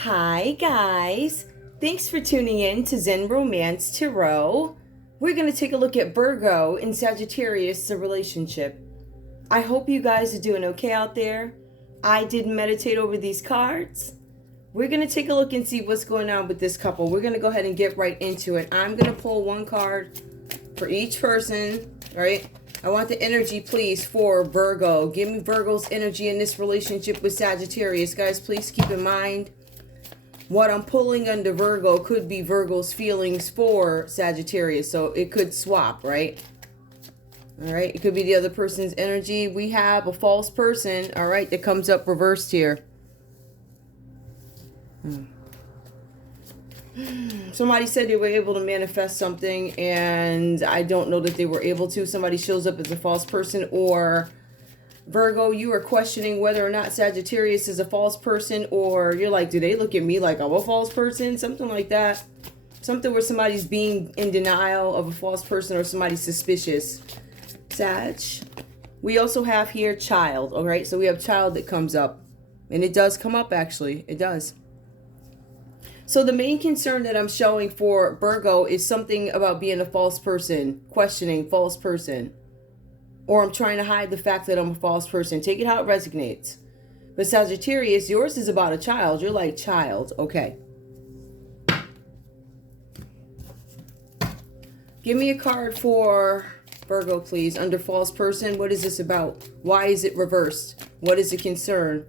Hi guys, thanks for tuning in to Zen Romance Tarot. We're going to take a look at Virgo and Sagittarius, the relationship. I hope you guys are doing okay out there. I did meditate over these cards. We're going to take a look and see what's going on with this couple. We're going to go ahead and get right into it. I'm going to pull one card for each person, right? I want the energy, please, for Virgo. Give me Virgo's energy in this relationship with Sagittarius. Guys, please keep in mind what I'm pulling under Virgo could be Virgo's feelings for Sagittarius. So it could swap, right? All right. It could be the other person's energy. We have a false person, all right, that comes up reversed here. Somebody said they were able to manifest something, and I don't know that they were able to. Somebody shows up as a false person, or Virgo, you are questioning whether or not Sagittarius is a false person, or you're like, do they look at me like I'm a false person? Something like that. Something where somebody's being in denial of a false person or somebody's suspicious. Sag. We also have here child, all right? So we have child that comes up, and it does come up, actually. It does. So the main concern that I'm showing for Virgo is something about being a false person, questioning false person. Or I'm trying to hide the fact that I'm a false person. Take it how it resonates. But Sagittarius, yours is about a child. You're like, child. Okay. Give me a card for Virgo, please. Under false person, what is this about? Why is it reversed? What is the concern?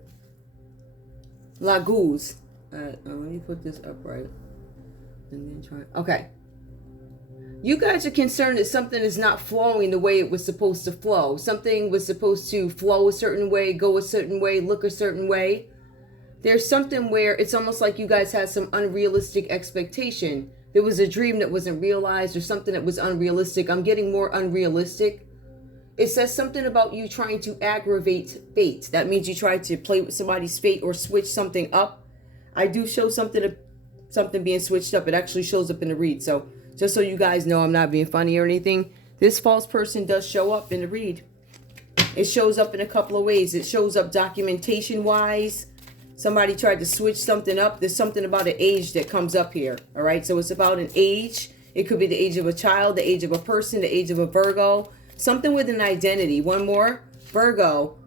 La Goose. Let me put this up right. And then try. Okay. You guys are concerned that something is not flowing the way it was supposed to flow. Something was supposed to flow a certain way, go a certain way, look a certain way. There's something where it's almost like you guys had some unrealistic expectation. There was a dream that wasn't realized or something that was unrealistic. I'm getting more unrealistic. It says something about you trying to aggravate fate. That means you try to play with somebody's fate or switch something up. I do show something being switched up. It actually shows up in the read. So just so you guys know, I'm not being funny or anything. This false person does show up in the read. It shows up in a couple of ways. It shows up documentation-wise. Somebody tried to switch something up. There's something about an age that comes up here. All right, so it's about an age. It could be the age of a child, the age of a person, the age of a Virgo. Something with an identity. One more. Virgo.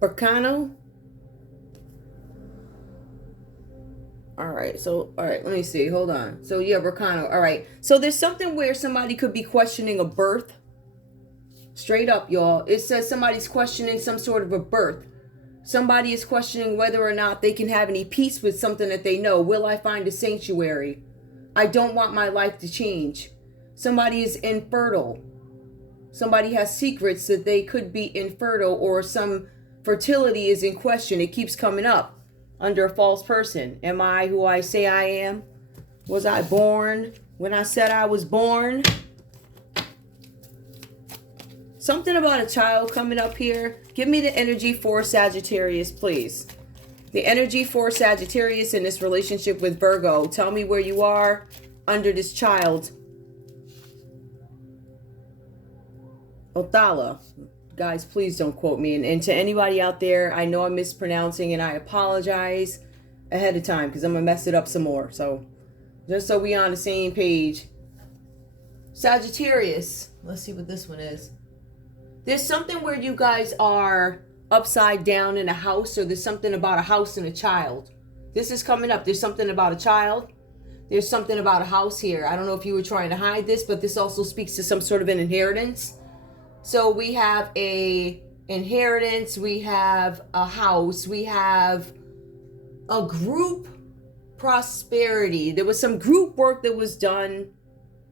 Burcano. All right, let me see. Hold on. So, yeah, Burcano. All right. So, there's something where somebody could be questioning a birth. Straight up, y'all. It says somebody's questioning some sort of a birth. Somebody is questioning whether or not they can have any peace with something that they know. Will I find a sanctuary? I don't want my life to change. Somebody is infertile. Somebody has secrets that they could be infertile, or some fertility is in question. It keeps coming up. Under a false person. Am I who I say I am? Was I born when I said I was born? Something about a child coming up here. Give me the energy for Sagittarius, please. The energy for Sagittarius in this relationship with Virgo. Tell me where you are under this child. Othala. Guys, please don't quote me. And to anybody out there, I know I'm mispronouncing, and I apologize ahead of time because I'm going to mess it up some more. So, just so we on the same page. Sagittarius. Let's see what this one is. There's something where you guys are upside down in a house, or there's something about a house and a child. This is coming up. There's something about a child. There's something about a house here. I don't know if you were trying to hide this, but this also speaks to some sort of an inheritance. So we have a inheritance, we have a house, we have a group prosperity. There was some group work that was done,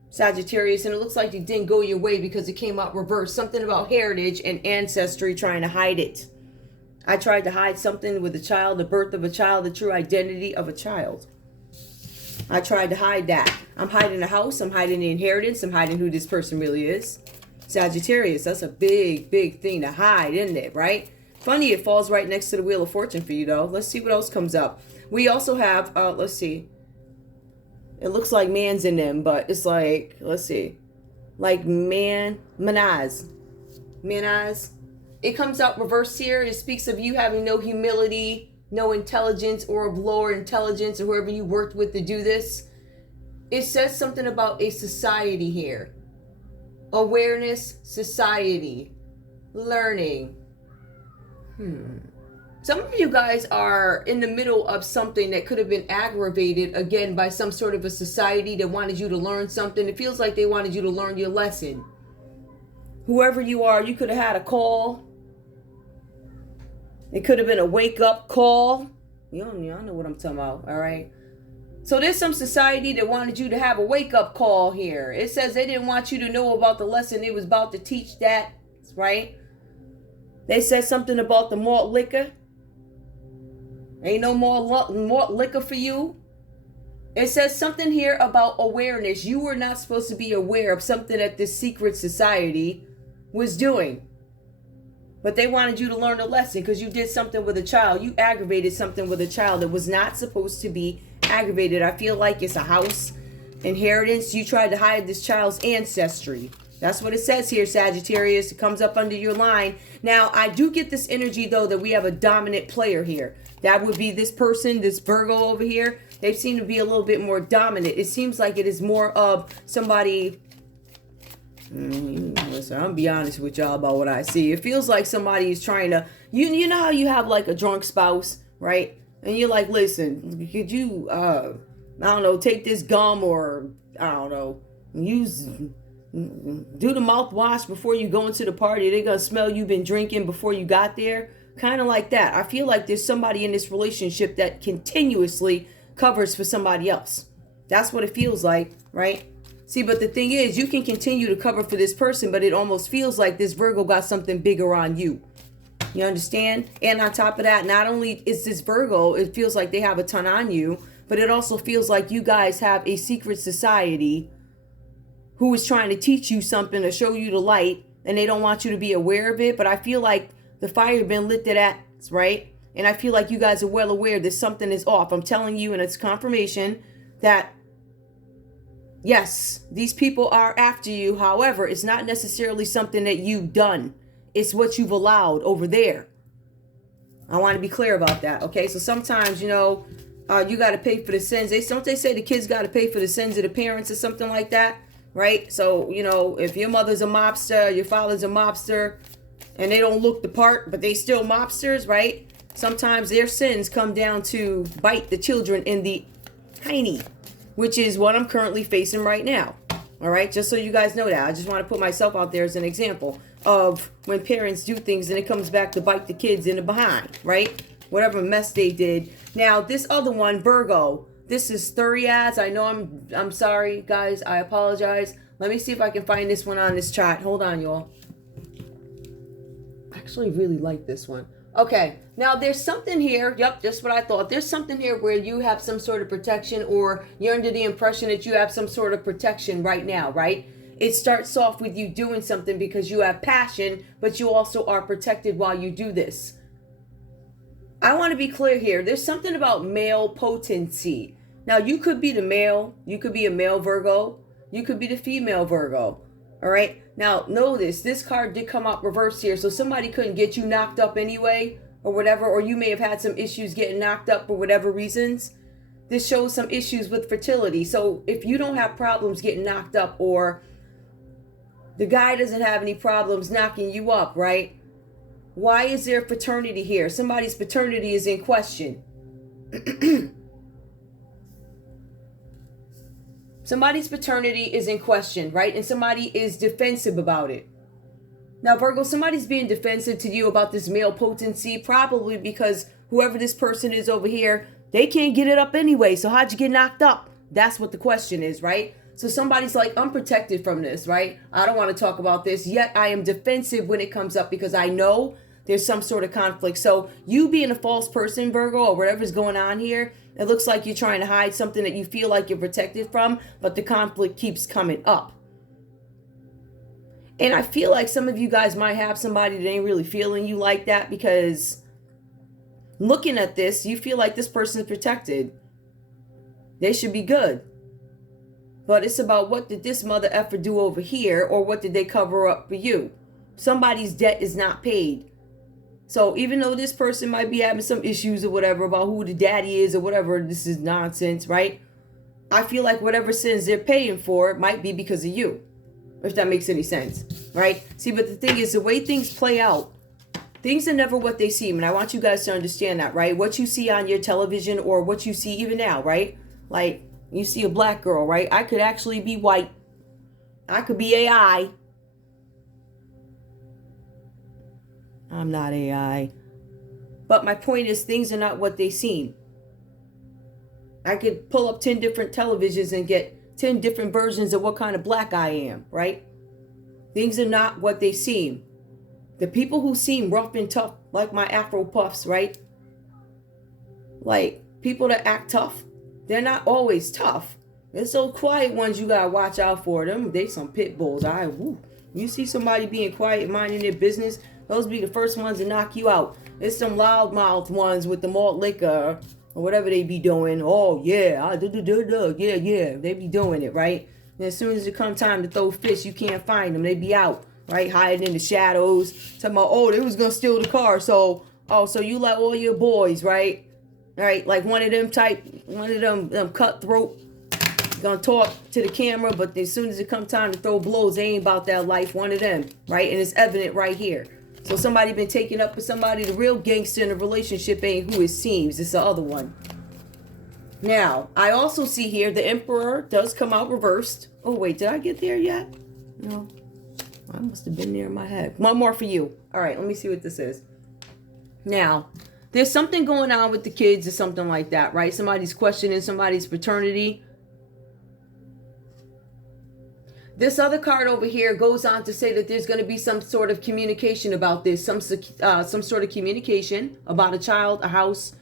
Sagittarius, and it looks like it didn't go your way because it came out reversed. Something about heritage and ancestry, trying to hide it. I tried to hide something with a child, the birth of a child, the true identity of a child. I tried to hide that. I'm hiding a house, I'm hiding the inheritance, I'm hiding who this person really is. Sagittarius, that's a big, big thing to hide, isn't it, right? Funny, it falls right next to the Wheel of Fortune for you, though. Let's see what else comes up. We also have, let's see. It looks like man's in them, but it's like, let's see. Like manaz. It comes out reversed here. It speaks of you having no humility, no intelligence or of lower intelligence or whoever you worked with to do this. It says something about a society here. Awareness, society, learning. Some of you guys are in the middle of something that could have been aggravated again by some sort of a society that wanted you to learn something. It feels like they wanted you to learn your lesson. Whoever you are, you could have had a call. It could have been a wake-up call. Y'all know what I'm talking about, all right? So there's some society that wanted you to have a wake-up call here. It says they didn't want you to know about the lesson they was about to teach that, right? They said something about the malt liquor. Ain't no more malt liquor for you. It says something here about awareness. You were not supposed to be aware of something that this secret society was doing. But they wanted you to learn a lesson because you did something with a child. You aggravated something with a child that was not supposed to be aggravated. I feel like it's a house inheritance. You tried to hide this child's ancestry. That's what it says here, Sagittarius. It comes up under your line. Now, I do get this energy, though, that we have a dominant player here. That would be this person, this Virgo over here. They seem to be a little bit more dominant. It seems like it is more of somebody... Listen, I'm gonna be honest with y'all about what I see. It feels like somebody is trying to... You know how you have like a drunk spouse, right? And you're like, listen, could you, I don't know, take this gum or, I don't know, do the mouthwash before you go into the party. They're going to smell you've been drinking before you got there. Kind of like that. I feel like there's somebody in this relationship that continuously covers for somebody else. That's what it feels like, right? See, but the thing is, you can continue to cover for this person, but it almost feels like this Virgo got something bigger on you. You understand? And on top of that, not only is this Virgo, it feels like they have a ton on you, but it also feels like you guys have a secret society who is trying to teach you something or show you the light, and they don't want you to be aware of it. But I feel like the fire been lit at, right? And I feel like you guys are well aware that something is off. I'm telling you, and it's confirmation that, yes, these people are after you. However, it's not necessarily something that you've done. It's what you've allowed over there. I want to be clear about that, okay? So sometimes, you know, you got to pay for the sins. Don't they say the kids got to pay for the sins of the parents or something like that, right? So, you know, if your mother's a mobster, your father's a mobster, and they don't look the part, but they still mobsters, right? Sometimes their sins come down to bite the children in the hiney, which is what I'm currently facing right now. All right, just so you guys know that. I just want to put myself out there as an example of when parents do things and it comes back to bite the kids in the behind, right? Whatever mess they did. Now, this other one, Virgo, this is Thuriaz. I know I'm sorry, guys. I apologize. Let me see if I can find this one on this chart. Hold on, y'all. I actually really like this one. Okay, now there's something here. Yep, just what I thought. There's something here where you have some sort of protection, or you're under the impression that you have some sort of protection right now, right? It starts off with you doing something because you have passion, but you also are protected while you do this. I want to be clear here. There's something about male potency. Now, you could be the male. You could be a male Virgo. You could be the female Virgo. All right. Now, notice this card did come up reversed here. So somebody couldn't get you knocked up anyway or whatever. Or you may have had some issues getting knocked up for whatever reasons. This shows some issues with fertility. So if you don't have problems getting knocked up, or the guy doesn't have any problems knocking you up, right? Why is there paternity here? Somebody's paternity is in question. Somebody's paternity is in question, right? And somebody is defensive about it. Now, Virgo, somebody's being defensive to you about this male potency, probably because whoever this person is over here, they can't get it up anyway. So how'd you get knocked up? That's what the question is, right? So somebody's like, I'm protected from this, right? I don't want to talk about this, yet I am defensive when it comes up because I know there's some sort of conflict. So you being a false person, Virgo, or whatever's going on here, it looks like you're trying to hide something that you feel like you're protected from, but the conflict keeps coming up. And I feel like some of you guys might have somebody that ain't really feeling you like that, because looking at this, you feel like this person is protected. They should be good. But it's about, what did this mother effer do over here, or what did they cover up for you? Somebody's debt is not paid. So even though this person might be having some issues or whatever about who the daddy is or whatever, this is nonsense, right? I feel like whatever sins they're paying for might be because of you, if that makes any sense, right? See, but the thing is, the way things play out, things are never what they seem. And I want you guys to understand that, right? What you see on your television or what you see even now, right? Like, you see a black girl, right? I could actually be white. I could be AI. I'm not AI. But my point is, things are not what they seem. I could pull up 10 different televisions and get 10 different versions of what kind of black I am, right? Things are not what they seem. The people who seem rough and tough, like my Afro puffs, right? Like, people that act tough, they're not always tough. There's those quiet ones you gotta watch out for. Them, they some pit bulls. You see somebody being quiet, minding their business, those be the first ones to knock you out. It's some loudmouth ones with the malt liquor or whatever they be doing. Oh yeah, yeah. They be doing it, right? And as soon as it come time to throw fish, you can't find them. They be out, right, hiding in the shadows. Talking about, oh, they was gonna steal the car, so you let all your boys, right? Right, like one of them cutthroat, gonna talk to the camera, but as soon as it come time to throw blows, they ain't about that life. One of them, right? And it's evident right here. So somebody been taken up with somebody. The real gangster in the relationship ain't who it seems. It's the other one. Now, I also see here the Emperor does come out reversed. Oh, wait, did I get there yet? No. I must have been there in my head. One more for you. All right, let me see what this is. Now, there's something going on with the kids or something like that, right? Somebody's questioning somebody's paternity. This other card over here goes on to say that there's going to be some sort of communication about this, some sort of communication about a child, a house,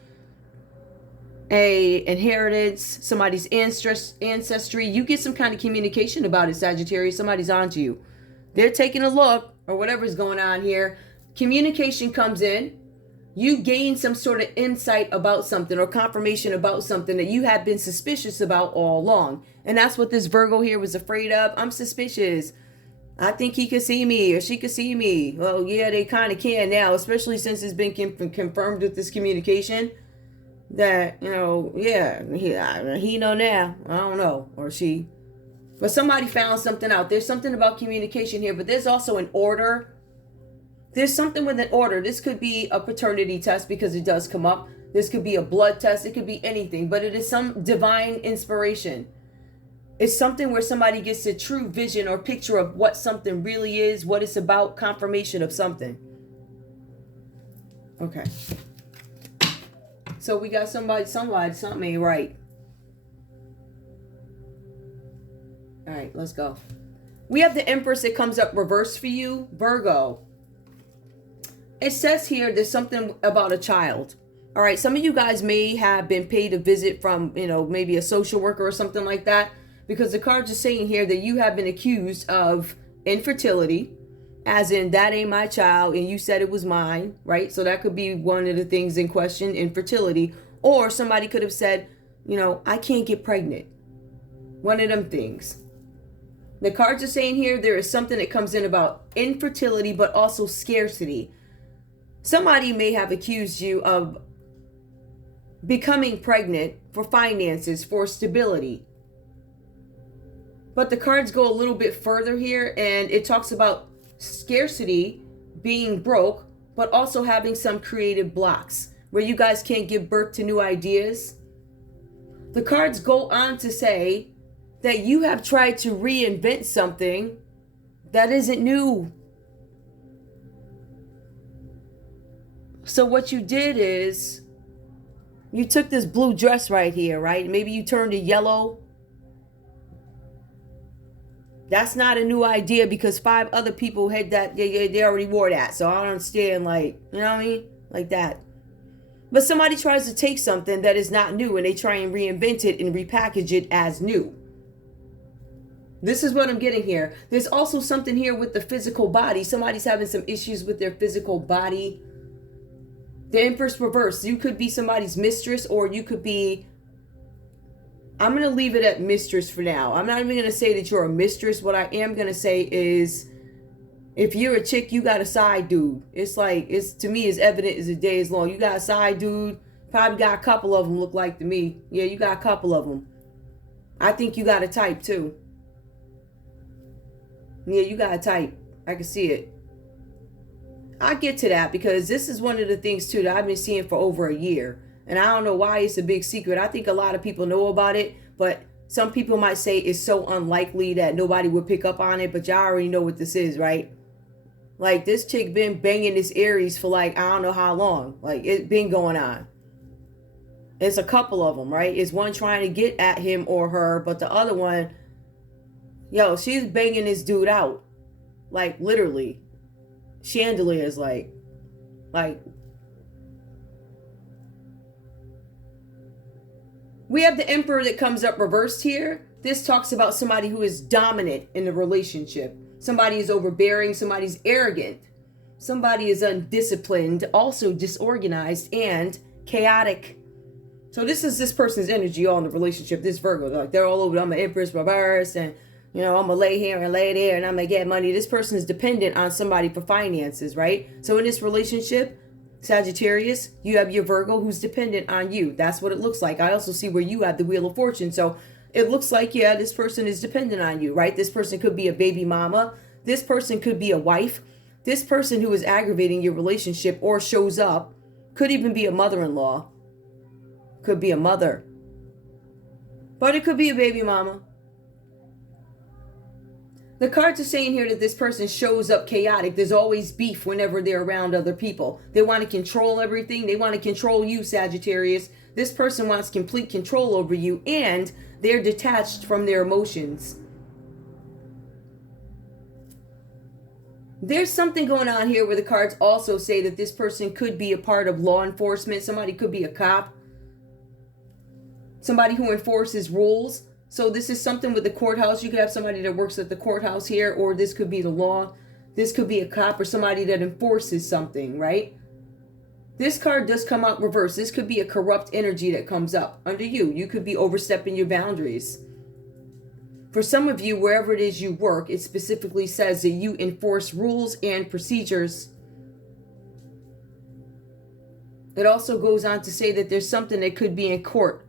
a inheritance, somebody's ancestry. You get some kind of communication about it, Sagittarius. Somebody's onto you. They're taking a look or whatever's going on here. Communication comes in. You gain some sort of insight about something or confirmation about something that you have been suspicious about all along. And that's what this Virgo here was afraid of. I'm suspicious. I think he could see me or she could see me. Well, yeah, they kind of can now, especially since it's been confirmed with this communication that, you know, yeah, he know now. I don't know. Or she. But somebody found something out. There's something about communication here, but there's also an order. There's something with an order. This could be a paternity test because it does come up. This could be a blood test. It could be anything, but it is some divine inspiration. It's something where somebody gets a true vision or picture of what something really is, what it's about, confirmation of something. Okay. So we got something ain't right. All right, let's go. We have the Empress that comes up reversed for you, Virgo. It says here there's something about a child. All right, some of you guys may have been paid a visit from, maybe a social worker or something like that, because the cards are saying here that you have been accused of infertility, as in that ain't my child and you said it was mine, right? So that could be one of the things in question, infertility. Or somebody could have said, I can't get pregnant. One of them things. The cards are saying here there is something that comes in about infertility, but also scarcity. Somebody may have accused you of becoming pregnant for finances, for stability. But the cards go a little bit further here, and it talks about scarcity, being broke, but also having some creative blocks where you guys can't give birth to new ideas. The cards go on to say that you have tried to reinvent something that isn't new. So what you did is you took this blue dress right here, right? Maybe you turned it yellow. That's not a new idea because 5 other people had that. They already wore that. So I don't understand, you know what I mean? Like that. But somebody tries to take something that is not new and they try and reinvent it and repackage it as new. This is what I'm getting here. There's also something here with the physical body. Somebody's having some issues with their physical body. The Empress reverse. You could be somebody's mistress, or you could be... I'm going to leave it at mistress for now. I'm not even going to say that you're a mistress. What I am going to say is If you're a chick, you got a side dude. It's like, it's to me as evident as the day is long. You got a side dude. Probably got a couple of them look like to me. Yeah, you got a couple of them. I think you got a type too. Yeah, you got a type. I can see it. I get to that because this is one of the things too that I've been seeing for over a year. And I don't know why it's a big secret. I think a lot of people know about it, but some people might say it's so unlikely that nobody would pick up on it, but y'all already know what this is, right? Like, this chick been banging this Aries for like, I don't know how long. Like, it's been going on. It's a couple of them, right? It's one trying to get at him or her, but the other one, yo, she's banging this dude out. Like, literally. Chandeliers, like. We have the Emperor that comes up reversed here. This talks about somebody who is dominant in the relationship. Somebody is overbearing, somebody's arrogant, somebody is undisciplined, also disorganized and chaotic. So this is this person's energy all in the relationship, this Virgo. Like, they're all over, I'm an Empress reverse, and you know, I'm gonna lay here and lay there and I'm gonna get money. This person is dependent on somebody for finances, right? So in this relationship, Sagittarius, you have your Virgo who's dependent on you. That's what it looks like. I also see where you have the Wheel of Fortune. So it looks like, yeah, this person is dependent on you, right? This person could be a baby mama. This person could be a wife. This person who is aggravating your relationship or shows up could even be a mother-in-law. Could be a mother. But it could be a baby mama. The cards are saying here that this person shows up chaotic. There's always beef whenever they're around other people. They want to control everything. They want to control you, Sagittarius. This person wants complete control over you, and they're detached from their emotions. There's something going on here where the cards also say that this person could be a part of law enforcement. Somebody could be a cop. Somebody who enforces rules. So this is something with the courthouse. You could have somebody that works at the courthouse here, or this could be the law. This could be a cop or somebody that enforces something, right? This card does come out reverse. This could be a corrupt energy that comes up under you. You could be overstepping your boundaries. For some of you, wherever it is you work, it specifically says that you enforce rules and procedures. It also goes on to say that there's something that could be in court.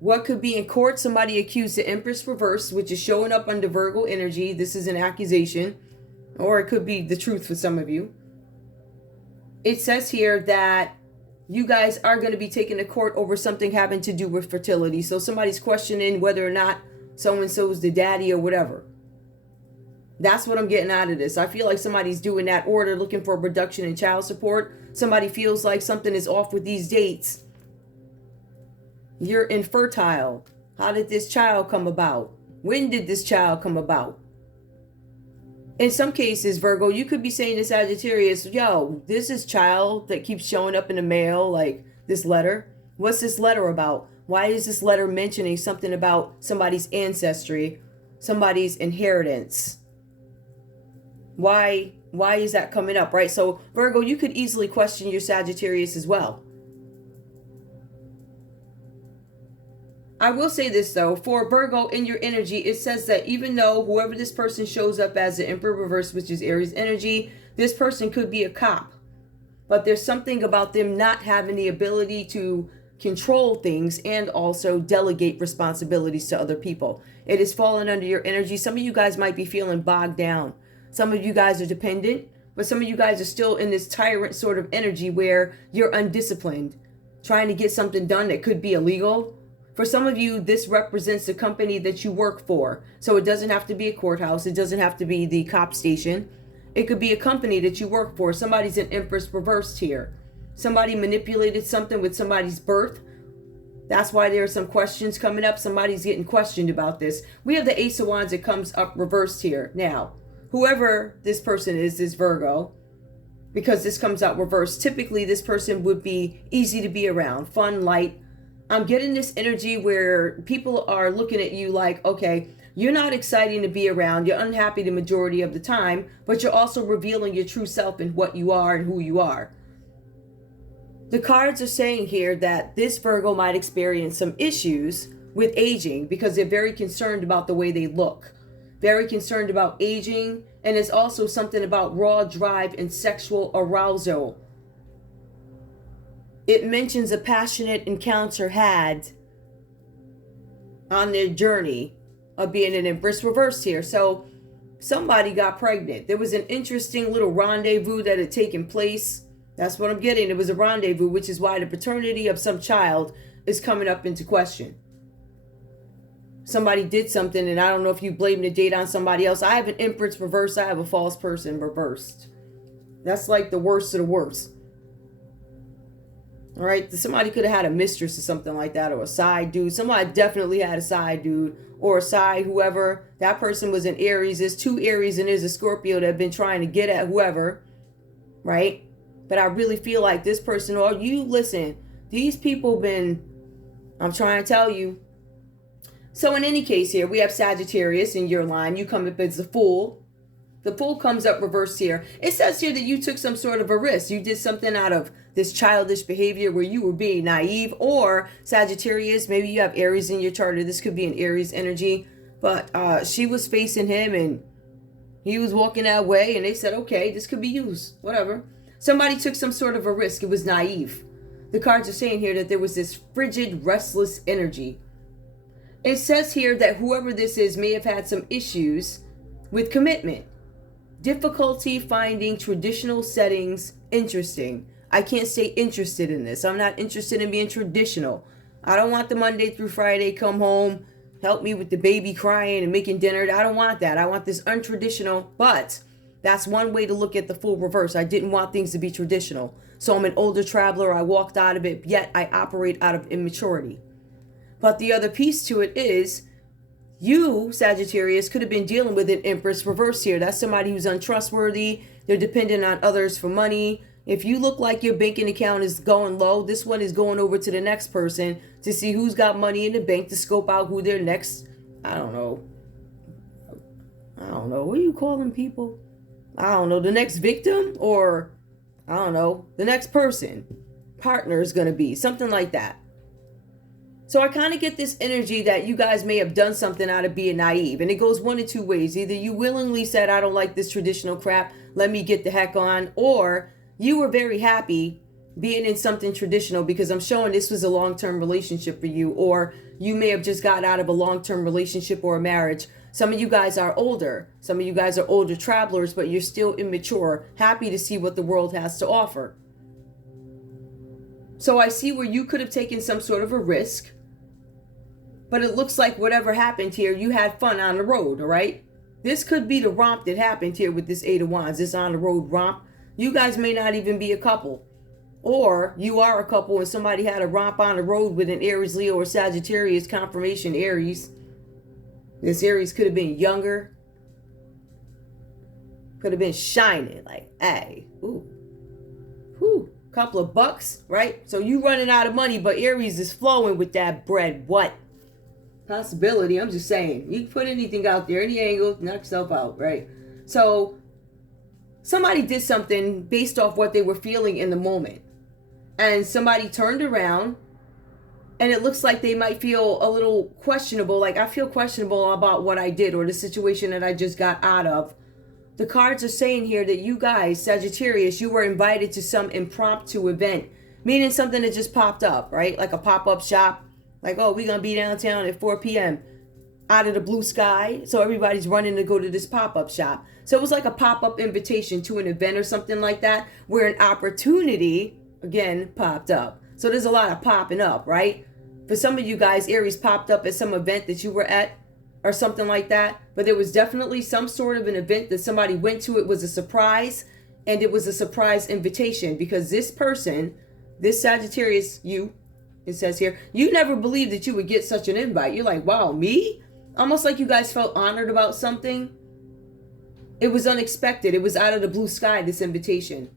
What could be in court? Somebody accused the Empress reverse, which is showing up under Virgo energy. This is an accusation, or it could be the truth for some of you. It says here that you guys are going to be taken to court over something having to do with fertility. So somebody's questioning whether or not so-and-so's the daddy or whatever. That's what I'm getting out of this. I feel like somebody's doing that, or they're looking for a reduction in child support. Somebody feels like something is off with these dates. You're infertile. How did this child come about? When did this child come about? In some cases, Virgo, you could be saying to Sagittarius, yo, this is child that keeps showing up in the mail, like this letter. What's this letter about? Why is this letter mentioning something about somebody's ancestry, somebody's inheritance? Why is that coming up, right? So Virgo, you could easily question your Sagittarius as well. I will say this though, for Virgo in your energy, it says that even though whoever this person shows up as the Emperor reverse, which is Aries energy, this person could be a cop. But there's something about them not having the ability to control things and also delegate responsibilities to other people. It is falling under your energy. Some of you guys might be feeling bogged down. Some of you guys are dependent, but some of you guys are still in this tyrant sort of energy where you're undisciplined, trying to get something done that could be illegal. For some of you, this represents the company that you work for. So it doesn't have to be a courthouse. It doesn't have to be the cop station. It could be a company that you work for. Somebody's an Empress reversed here. Somebody manipulated something with somebody's birth. That's why there are some questions coming up. Somebody's getting questioned about this. We have the Ace of Wands that comes up reversed here. Now, whoever this person is, this Virgo, because this comes out reversed, typically this person would be easy to be around, fun, light. I'm getting this energy where people are looking at you like, okay, you're not exciting to be around. You're unhappy the majority of the time, but you're also revealing your true self and what you are and who you are. The cards are saying here that this Virgo might experience some issues with aging because they're very concerned about the way they look. Very concerned about aging And it's also something about raw drive and sexual arousal. It mentions a passionate encounter had on their journey of being an Empress reversed here. So somebody got pregnant. There was an interesting little rendezvous that had taken place. That's what I'm getting. It was a rendezvous, which is why the paternity of some child is coming up into question. Somebody did something, and I don't know if you blame the date on somebody else. I have an Empress reversed. I have a false person reversed. That's like the worst of the worst. All right, somebody could have had a mistress or something like that, or a side dude. Somebody definitely had a side dude or a side whoever. That person was an Aries. There's two Aries and there's a Scorpio that have been trying to get at whoever, right? But I really feel like this person, or you listen, these people been, I'm trying to tell you. So in any case here, we have Sagittarius in your line. You come up as the Fool. The Fool comes up reversed here. It says here that you took some sort of a risk. You did something out of this childish behavior where you were being naive. Or Sagittarius, maybe you have Aries in your chart. Or this could be an Aries energy. But she was facing him and he was walking that way. And they said, okay, this could be used. Whatever. Somebody took some sort of a risk. It was naive. The cards are saying here that there was this frigid, restless energy. It says here that whoever this is may have had some issues with commitment. Difficulty finding traditional settings interesting. I can't stay interested in this. I'm not interested in being traditional. I don't want the Monday through Friday, come home, help me with the baby crying and making dinner. I don't want that. I want this untraditional, but that's one way to look at the full reverse. I didn't want things to be traditional. So I'm an older traveler. I walked out of it, yet I operate out of immaturity. But the other piece to it is you, Sagittarius, could have been dealing with an Empress reverse here. That's somebody who's untrustworthy. They're dependent on others for money. If you look like your banking account is going low, this one is going over to the next person to see who's got money in the bank to scope out who their next, I don't know. What do you call them people? I don't know. The next victim, or I don't know, the next person, partner is going to be. Something like that. So I kind of get this energy that you guys may have done something out of being naive. And it goes one of two ways. Either you willingly said, I don't like this traditional crap, let me get the heck on. Or you were very happy being in something traditional because I'm showing this was a long-term relationship for you. Or you may have just got out of a long-term relationship or a marriage. Some of you guys are older. Some of you guys are older travelers, but you're still immature, happy to see what the world has to offer. So I see where you could have taken some sort of a risk. But it looks like whatever happened here, you had fun on the road, all right? This could be the romp that happened here with this Eight of Wands, this on the road romp. You guys may not even be a couple. Or you are a couple and somebody had a romp on the road with an Aries, Leo, or Sagittarius confirmation Aries. This Aries could have been younger. Could have been shining, like, hey, ooh, whew, couple of bucks, right? So you running out of money, but Aries is flowing with that bread. What? Possibility, I'm just saying. You can put anything out there, any angle, knock yourself out, right? So somebody did something based off what they were feeling in the moment. And somebody turned around and it looks like they might feel a little questionable. Like, I feel questionable about what I did or the situation that I just got out of. The cards are saying here that you guys, Sagittarius, you were invited to some impromptu event, meaning something that just popped up, right? Like a pop-up shop. Like, oh, we're going to be downtown at 4 p.m. out of the blue sky. So everybody's running to go to this pop-up shop. So it was like a pop-up invitation to an event or something like that, where an opportunity, again, popped up. So there's a lot of popping up, right? For some of you guys, Aries popped up at some event that you were at or something like that. But there was definitely some sort of an event that somebody went to. It was a surprise, and it was a surprise invitation because this person, this Sagittarius, you, it says here, you never believed that you would get such an invite. You're like, wow, me? Almost like you guys felt honored about something. It was unexpected. It was out of the blue sky, this invitation.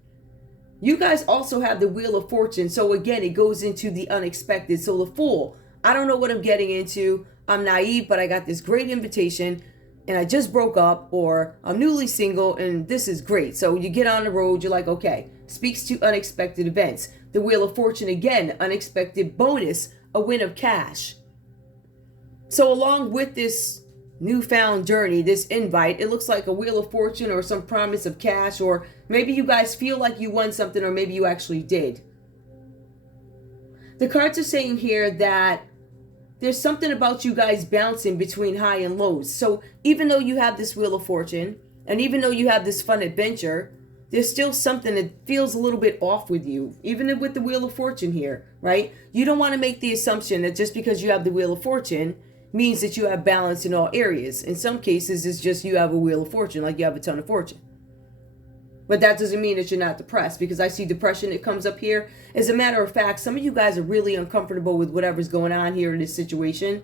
You guys also have the Wheel of Fortune. So again, it goes into the unexpected. So the Fool, I don't know what I'm getting into. I'm naive, but I got this great invitation and I just broke up, or I'm newly single and this is great. So you get on the road, you're like, okay, speaks to unexpected events. The Wheel of Fortune, again, unexpected bonus, a win of cash. So along with this newfound journey, this invite. It looks like a Wheel of Fortune or some promise of cash, or maybe you guys feel like you won something, or maybe you actually did. The cards are saying here that there's something about you guys bouncing between high and lows. So even though you have this Wheel of Fortune, and even though you have this fun adventure, there's still something that feels a little bit off with you, even with the Wheel of Fortune here, right? You don't want to make the assumption that just because you have the Wheel of Fortune means that you have balance in all areas. In some cases, it's just you have a Wheel of Fortune, like you have a ton of fortune. But that doesn't mean that you're not depressed, because I see depression that comes up here. As a matter of fact, some of you guys are really uncomfortable with whatever's going on here in this situation.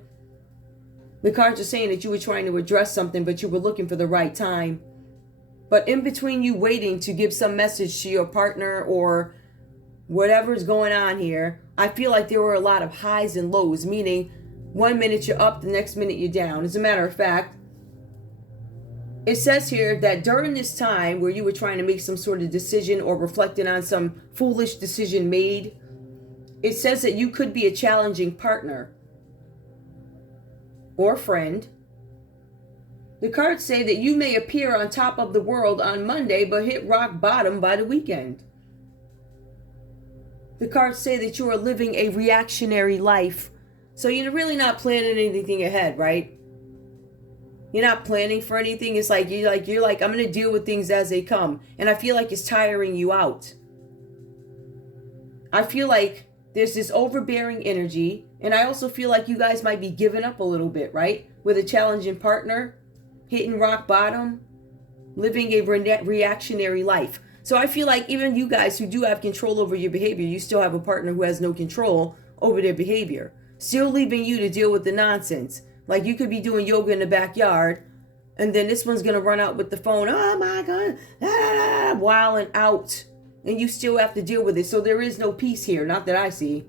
The cards are saying that you were trying to address something, but you were looking for the right time. But in between you waiting to give some message to your partner or whatever's going on here, I feel like there were a lot of highs and lows, meaning 1 minute you're up, the next minute you're down. As a matter of fact, it says here that during this time where you were trying to make some sort of decision or reflecting on some foolish decision made, it says that you could be a challenging partner or friend. The cards say that you may appear on top of the world on Monday, but hit rock bottom by the weekend. The cards say that you are living a reactionary life. So you're really not planning anything ahead, right? You're not planning for anything. It's like you're like, I'm going to deal with things as they come. And I feel like it's tiring you out. I feel like there's this overbearing energy. And I also feel like you guys might be giving up a little bit, right? With a challenging partner, hitting rock bottom, living a reactionary life. So I feel like even you guys who do have control over your behavior, you still have a partner who has no control over their behavior. Still leaving you to deal with the nonsense. Like you could be doing yoga in the backyard, and then this one's going to run out with the phone. Oh my God, wilding out. And you still have to deal with it. So there is no peace here. Not that I see.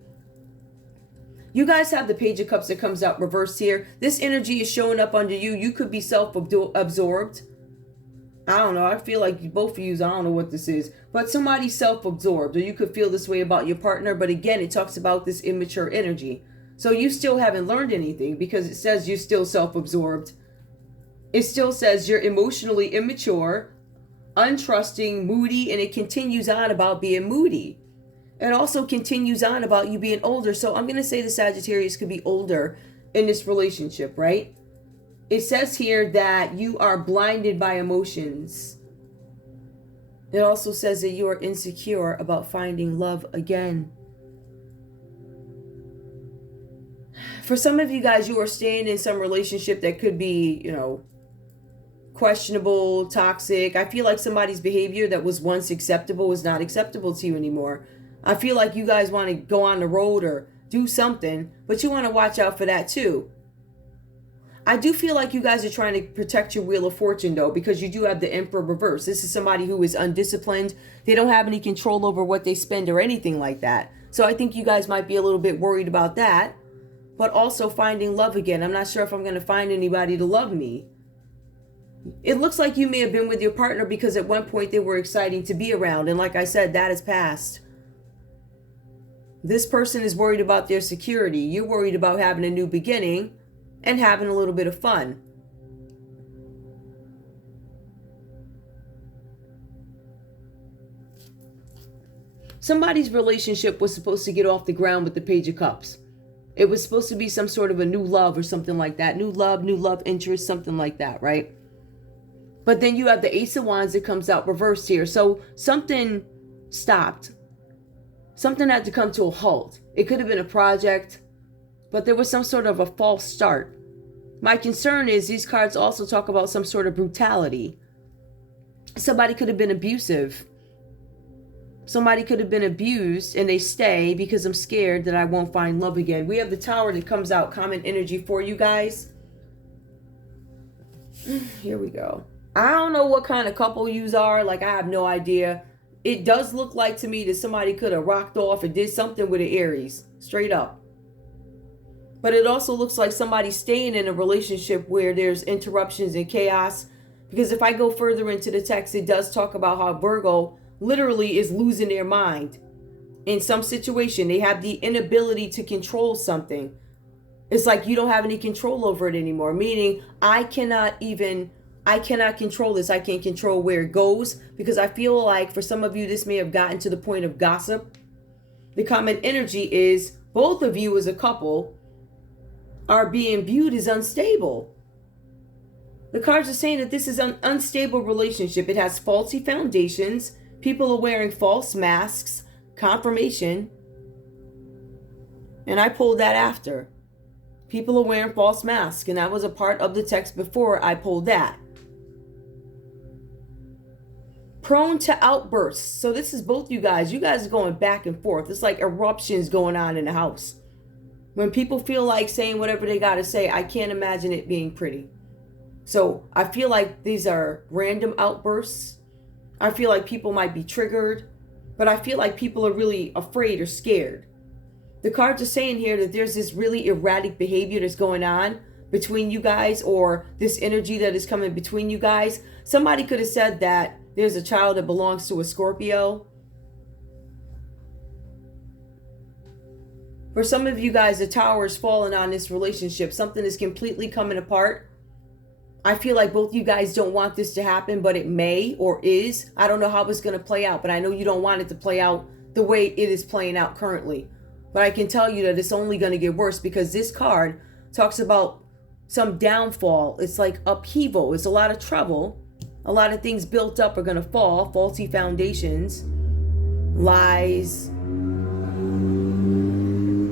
You guys have the Page of Cups that comes out reversed here. This energy is showing up under you. You could be self-absorbed. I don't know. I feel like both of you, I don't know what this is. But somebody's self-absorbed. Or you could feel this way about your partner. But again, it talks about this immature energy. So you still haven't learned anything because it says you're still self-absorbed. It still says you're emotionally immature, untrusting, moody, and it continues on about being moody. It also continues on about you being older. So I'm going to say the Sagittarius could be older in this relationship, right? It says here that you are blinded by emotions. It also says that you are insecure about finding love again. For some of you guys, you are staying in some relationship that could be, questionable, toxic. I feel like somebody's behavior that was once acceptable is not acceptable to you anymore. I feel like you guys want to go on the road or do something, but you want to watch out for that too. I do feel like you guys are trying to protect your Wheel of Fortune though, because you do have the Emperor reverse. This is somebody who is undisciplined. They don't have any control over what they spend or anything like that. So I think you guys might be a little bit worried about that. But also finding love again. I'm not sure if I'm going to find anybody to love me. It looks like you may have been with your partner because at one point they were exciting to be around. And like I said, that has passed. This person is worried about their security. You're worried about having a new beginning and having a little bit of fun. Somebody's relationship was supposed to get off the ground with the Page of Cups. It was supposed to be some sort of a new love or something like that. New love interest, something like that, right? But then you have the Ace of Wands that comes out reversed here. So something stopped. Something had to come to a halt. It could have been a project, but there was some sort of a false start. My concern is these cards also talk about some sort of brutality. Somebody could have been abusive. Somebody could have been abused and they stay because I'm scared that I won't find love again. We have the Tower that comes out, common energy for you guys. Here we go. I don't know what kind of couple yous are. Like, I have no idea. It does look like to me that somebody could have rocked off and did something with an Aries. Straight up. But it also looks like somebody's staying in a relationship where there's interruptions and chaos. Because if I go further into the text, it does talk about how Virgo literally is losing their mind. In some situation, they have the inability to control something. It's like you don't have any control over it anymore. Meaning, I cannot control this. I can't control where it goes, because I feel like for some of you, this may have gotten to the point of gossip. The common energy is both of you as a couple are being viewed as unstable. The cards are saying that this is an unstable relationship. It has faulty foundations. People are wearing false masks. Confirmation. And I pulled that after. People are wearing false masks. And that was a part of the text before I pulled that. Prone to outbursts. So this is both you guys. You guys are going back and forth. It's like eruptions going on in the house. When people feel like saying whatever they got to say, I can't imagine it being pretty. So I feel like these are random outbursts. I feel like people might be triggered. But I feel like people are really afraid or scared. The cards are saying here that there's this really erratic behavior that's going on between you guys, or this energy that is coming between you guys. Somebody could have said that there's a child that belongs to a Scorpio. For some of you guys, the tower is falling on this relationship. Something is completely coming apart. I feel like both you guys don't want this to happen, but it may or is. I don't know how it's going to play out, but I know you don't want it to play out the way it is playing out currently. But I can tell you that it's only going to get worse, because this card talks about some downfall. It's like upheaval. It's a lot of trouble. A lot of things built up are going to fall. Faulty foundations, lies,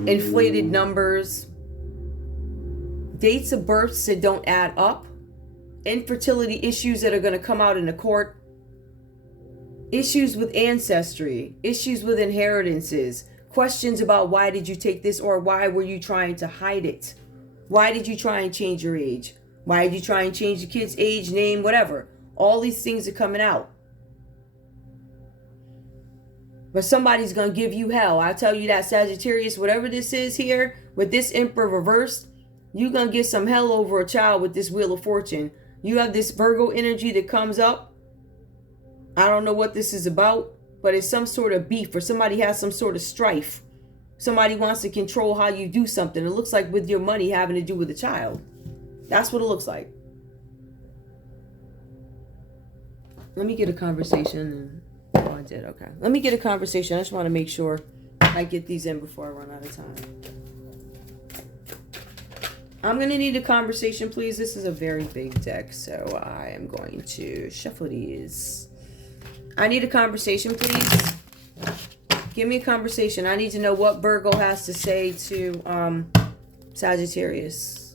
inflated numbers, dates of births that don't add up, infertility issues that are going to come out in the court, issues with ancestry, issues with inheritances, questions about why did you take this, or why were you trying to hide it? Why did you try and change your age? Why did you try and change the kid's age, name, whatever? All these things are coming out. But somebody's going to give you hell. I tell you that, Sagittarius, whatever this is here, with this Emperor reversed, you're going to get some hell over a child with this Wheel of Fortune. You have this Virgo energy that comes up. I don't know what this is about, but it's some sort of beef, or somebody has some sort of strife. Somebody wants to control how you do something. It looks like with your money having to do with a child. That's what it looks like. Let me get a conversation. Oh, I did. Okay. Let me get a conversation. I just want to make sure I get these in before I run out of time. I'm going to need a conversation, please. This is a very big deck, so I am going to shuffle these. I need a conversation, please. Give me a conversation. I need to know what Virgo has to say to Sagittarius.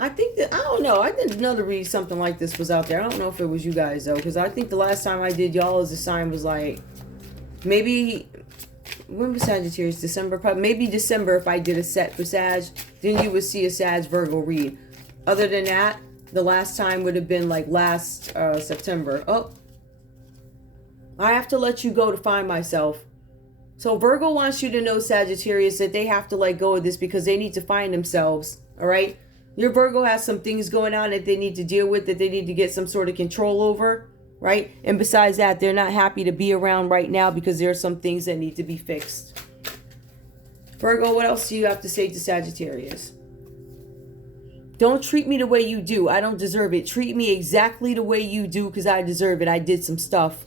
I think that, I don't know. I did another read something like this was out there. I don't know if it was you guys, though, because I think the last time I did y'all as a sign was like, maybe, when was Sagittarius? December? Probably, maybe December if I did a set for Sag. Then you would see a Sag Virgo read. Other than that, the last time would have been like last September. Oh, I have to let you go to find myself. So Virgo wants you to know, Sagittarius, that they have to let go of this because they need to find themselves. All right. Your Virgo has some things going on that they need to deal with, that they need to get some sort of control over. Right. And besides that, they're not happy to be around right now because there are some things that need to be fixed. Virgo, what else do you have to say to Sagittarius? Don't treat me the way you do. I don't deserve it. Treat me exactly the way you do because I deserve it. I did some stuff.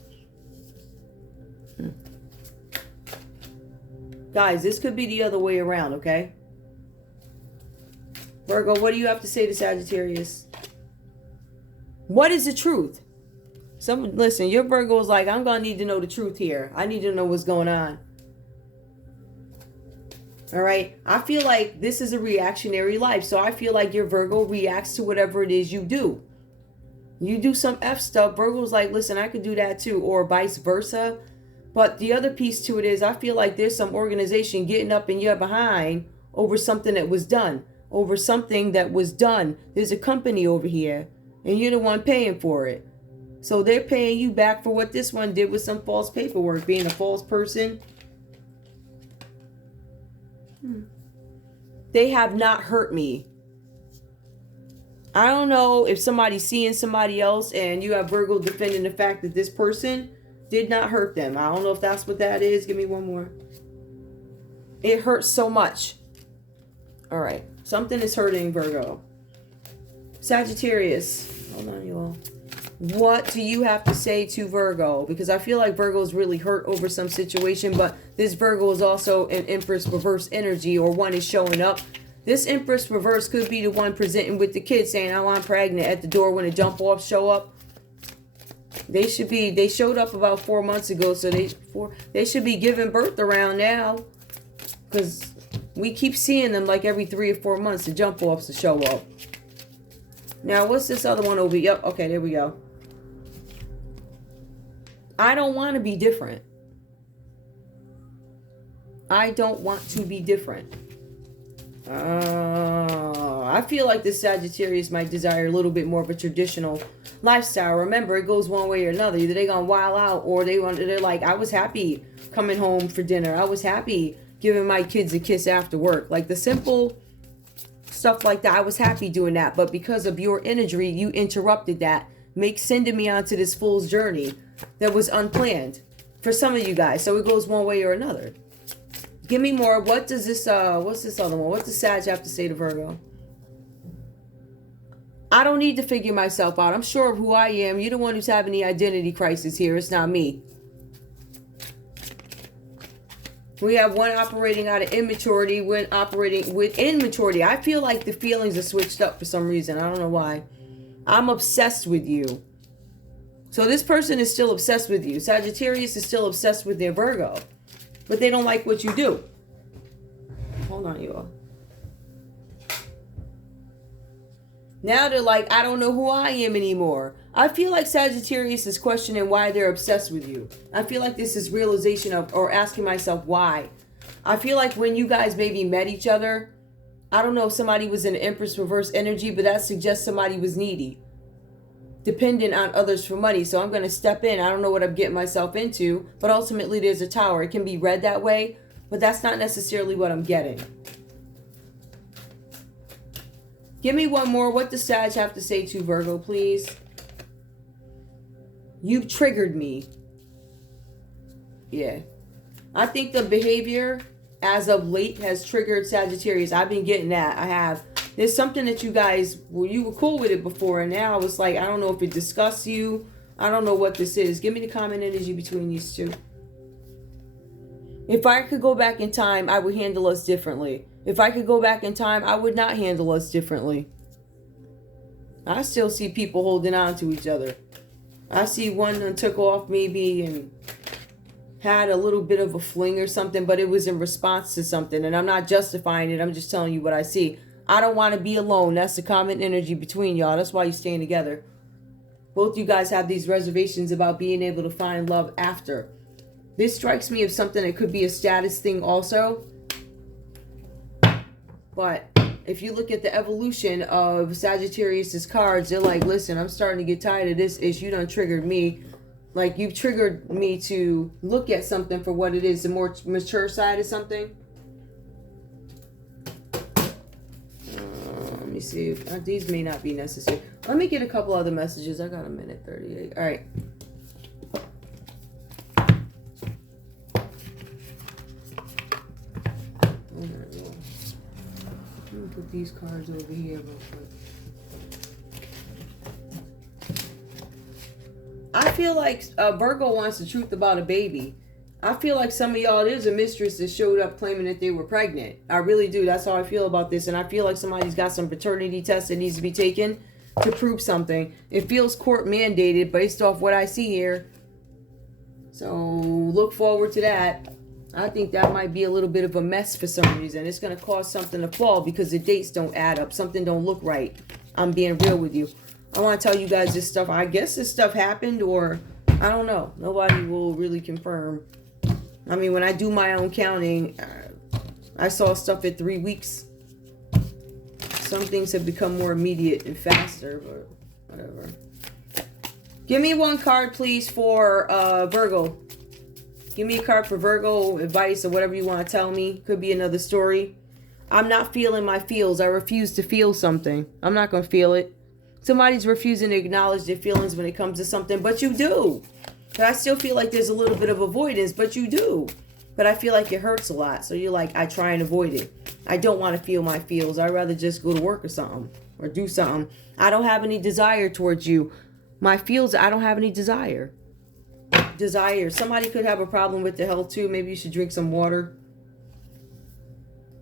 Guys, this could be the other way around, okay? Virgo, what do you have to say to Sagittarius? What is the truth? Listen, your Virgo is like, I'm going to need to know the truth here. I need to know what's going on. All right. I feel like this is a reactionary life. So I feel like your Virgo reacts to whatever it is you do. You do some F stuff. Virgo's like, listen, I could do that too. Or vice versa. But the other piece to it is I feel like there's some organization getting up in your behind over something that was done. Over something that was done. There's a company over here. And you're the one paying for it. So they're paying you back for what this one did with some false paperwork. Being a false person. They have not hurt me. I don't know if somebody's seeing somebody else and you have Virgo defending the fact that this person did not hurt them. I don't know if that's what that is. Give me one more. It hurts so much. All right. Something is hurting Virgo. Sagittarius. Hold on, you all. What do you have to say to Virgo? Because I feel like Virgo is really hurt over some situation, but this Virgo is also an Empress reverse energy, or one is showing up. This Empress reverse could be the one presenting with the kid saying, oh, I'm pregnant at the door when the jump offs show up. They showed up about 4 months ago, so they should be giving birth around now. Because we keep seeing them like every 3 or 4 months, the jump offs to show up. Now, what's this other one over? Yep, okay, there we go. I don't want to be different. I don't want to be different. I feel like this Sagittarius might desire a little bit more of a traditional lifestyle. Remember, it goes one way or another. Either they're going to wild out, or they're like, I was happy coming home for dinner. I was happy giving my kids a kiss after work. Like the simple stuff like that. I was happy doing that. But because of your energy, you interrupted that. Sending me onto this fool's journey that was unplanned for some of you guys. So it goes one way or another. Give me more. What does this, what's this other one? What does Sag have to say to Virgo? I don't need to figure myself out. I'm sure of who I am. You're the one who's having the identity crisis here. It's not me. We have one operating out of immaturity, one operating with immaturity. I feel like the feelings are switched up for some reason. I don't know why. I'm obsessed with you. So this person is still obsessed with you. Sagittarius is still obsessed with their Virgo. But they don't like what you do. Hold on, you all. Now they're like, I don't know who I am anymore. I feel like Sagittarius is questioning why they're obsessed with you. I feel like this is realization of, or asking myself why. I feel like when you guys maybe met each other, I don't know if somebody was in Empress reverse energy, but that suggests somebody was needy, dependent on others for money. So I'm going to step in. I don't know what I'm getting myself into, but ultimately there's a tower. It can be read that way, but that's not necessarily what I'm getting. Give me one more. What does Sag have to say to Virgo, please? You've triggered me. Yeah. I think the behavior as of late has triggered Sagittarius. I've been getting that. I have. There's something that you guys, well, you were cool with it before, and now it's like, I don't know if it disgusts you. I don't know what this is. Give me the common energy between these two. If I could go back in time, I would handle us differently. If I could go back in time, I would not handle us differently. I still see people holding on to each other. I see one that took off maybe and had a little bit of a fling or something, but it was in response to something. And I'm not justifying it. I'm just telling you what I see. I don't want to be alone. That's the common energy between y'all. That's why you're staying together. Both you guys have these reservations about being able to find love after. This strikes me as something that could be a status thing also. But if you look at the evolution of Sagittarius's cards, they're like, listen, I'm starting to get tired of this issue. You done triggered me. Like, you've triggered me to look at something for what it is, the more mature side of something. Let me see. If, these may not be necessary. Let me get a couple other messages. I got a minute 38. All right. Let me put these cards over here real quick. I feel like Virgo wants the truth about a baby. I feel like some of y'all, there's a mistress that showed up claiming that they were pregnant. I really do. That's how I feel about this. And I feel like somebody's got some paternity test that needs to be taken to prove something. It feels court mandated based off what I see here. So look forward to that. I think that might be a little bit of a mess for some reason. It's going to cause something to fall because the dates don't add up. Something don't look right. I'm being real with you. I want to tell you guys this stuff. I guess this stuff happened, or I don't know. Nobody will really confirm. I mean, when I do my own counting, I saw stuff at 3 weeks. Some things have become more immediate and faster, but whatever. Give me one card, please, for Virgo. Give me a card for Virgo, advice, or whatever you want to tell me. Could be another story. I'm not feeling my feels. I refuse to feel something. I'm not going to feel it. Somebody's refusing to acknowledge their feelings when it comes to something, but you do. But I still feel like there's a little bit of avoidance, but you do. But I feel like it hurts a lot. So you're like, I try and avoid it. I don't want to feel my feels. I'd rather just go to work or something. Or do something. I don't have any desire towards you. My feels, I don't have any desire. Desire. Somebody could have a problem with their health too. Maybe you should drink some water.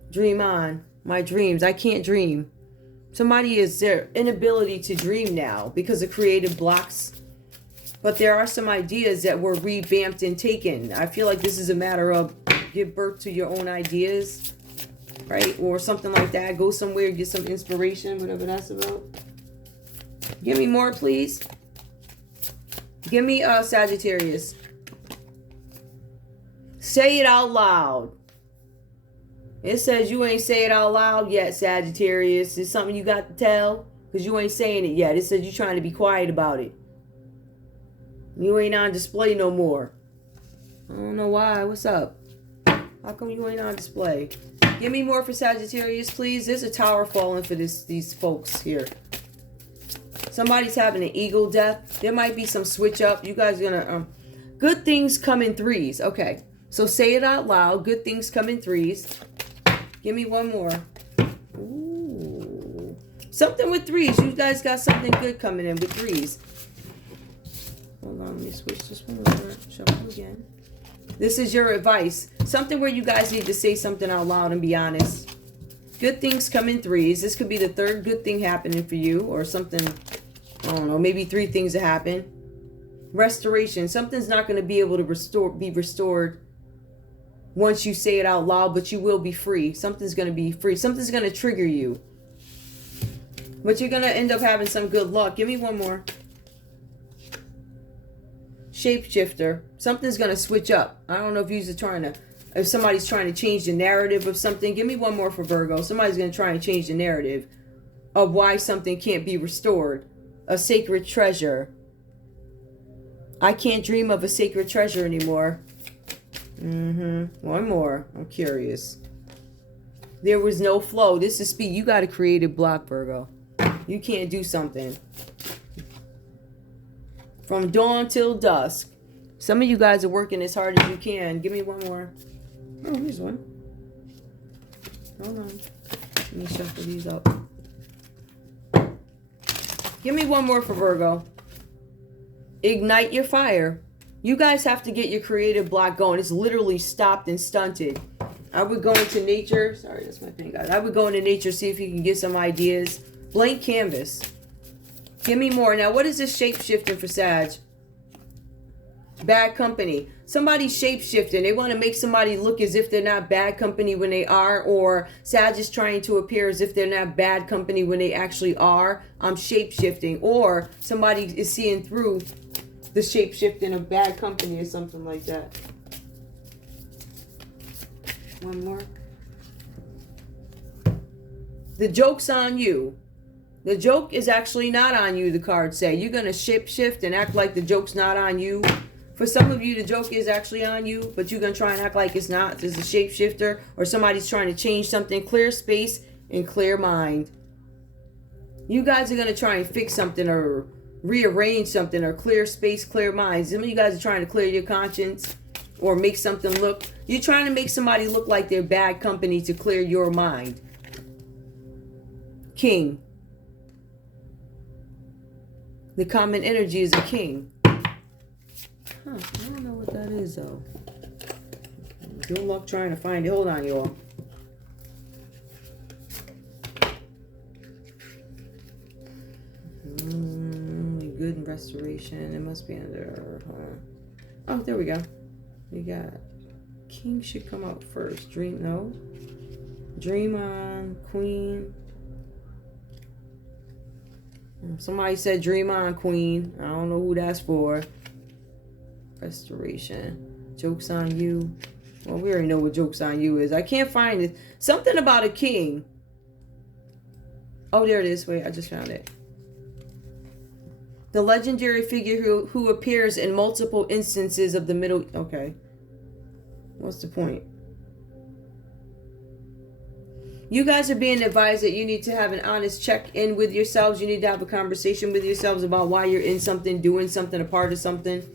Dream on. My dreams. I can't dream. Somebody is their inability to dream now because of creative blocks. But there are some ideas that were revamped and taken. I feel like this is a matter of give birth to your own ideas, right? Or something like that. Go somewhere, get some inspiration, whatever that's about. Give me more, please. Give me Sagittarius. Say it out loud. It says you ain't say it out loud yet, Sagittarius. It's something you got to tell because you ain't saying it yet. It says you trying to be quiet about it. You ain't on display no more. I don't know why. What's up? How come you ain't on display? Give me more for Sagittarius, please. There's a tower falling for these folks here. Somebody's having an ego death. There might be some switch up. You guys are gonna good things come in threes. Okay. So say it out loud. Good things come in threes. Give me one more. Ooh. Something with threes. You guys got something good coming in with threes. Hold on, let me switch this one over. Shuffle again. This is your advice. Something where you guys need to say something out loud and be honest. Good things come in threes. This could be the third good thing happening for you. Or something, I don't know, maybe three things that happen. Restoration. Something's not going to be able to be restored once you say it out loud, but you will be free. Something's going to be free. Something's going to trigger you. But you're going to end up having some good luck. Give me one more. Shapeshifter. Something's going to switch up. I don't know if somebody's trying to change the narrative of something. Give me one more for Virgo. Somebody's going to try and change the narrative of why something can't be restored. A sacred treasure. I can't dream of a sacred treasure anymore. One more. I'm curious. There was no flow. This is speed. You got a creative block, Virgo. You can't do something. From dawn till dusk. Some of you guys are working as hard as you can. Give me one more. Oh, here's one. Hold on. Let me shuffle these up. Give me one more for Virgo. Ignite your fire. You guys have to get your creative block going. It's literally stopped and stunted. I would go into nature. Sorry, that's my pen, guys. I would go into nature, see if you can get some ideas. Blank canvas. Give me more. Now, what is this shape-shifting for Sag? Bad company. Somebody's shape-shifting. They want to make somebody look as if they're not bad company when they are. Or Sag is trying to appear as if they're not bad company when they actually are. I'm shape-shifting. Or somebody is seeing through the shape-shifting of bad company or something like that. One more. The joke's on you. The joke is actually not on you, the cards say. You're going to shape-shift and act like the joke's not on you. For some of you, the joke is actually on you, but you're going to try and act like it's not. There's a shapeshifter or somebody's trying to change something. Clear space and clear mind. You guys are going to try and fix something or rearrange something or clear space, clear mind. Some of you guys are trying to clear your conscience or make something look. You're trying to make somebody look like they're bad company to clear your mind. King. The common energy is a king. I don't know what that is, though. Good luck trying to find it. Hold on, y'all. Good and restoration. It must be under... Oh, there we go. We got... King should come out first. Dream... No. Dream on. Queen. Somebody said dream on, Queen. I don't know who that's for. Restoration. Joke's on you. Well, we already know what joke's on you is. I can't find it. Something about a king. Oh, there it is. Wait, I just found it. The legendary figure who appears in multiple instances of the middle... Okay. What's the point? You guys are being advised that you need to have an honest check-in with yourselves. You need to have a conversation with yourselves about why you're in something, doing something, a part of something.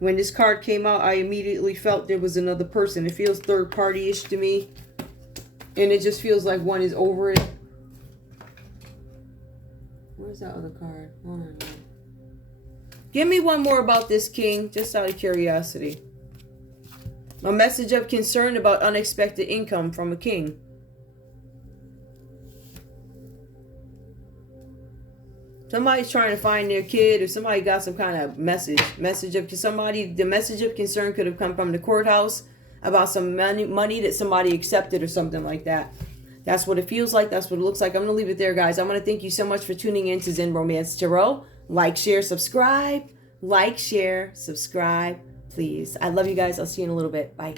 When this card came out, I immediately felt there was another person. It feels third party-ish to me. And it just feels like one is over it. Where's that other card? Hold on. Give me one more about this king, just out of curiosity. A message of concern about unexpected income from a king. Somebody's trying to find their kid, or somebody got some kind of message of somebody. The message of concern could have come from the courthouse about some money that somebody accepted or something like that. That's what it feels like. That's what it looks like. I'm going to leave it there, guys. I'm going to thank you so much for tuning in to Zen Romance Tarot. Like, share, subscribe. Like, share, subscribe, please. I love you guys. I'll see you in a little bit. Bye.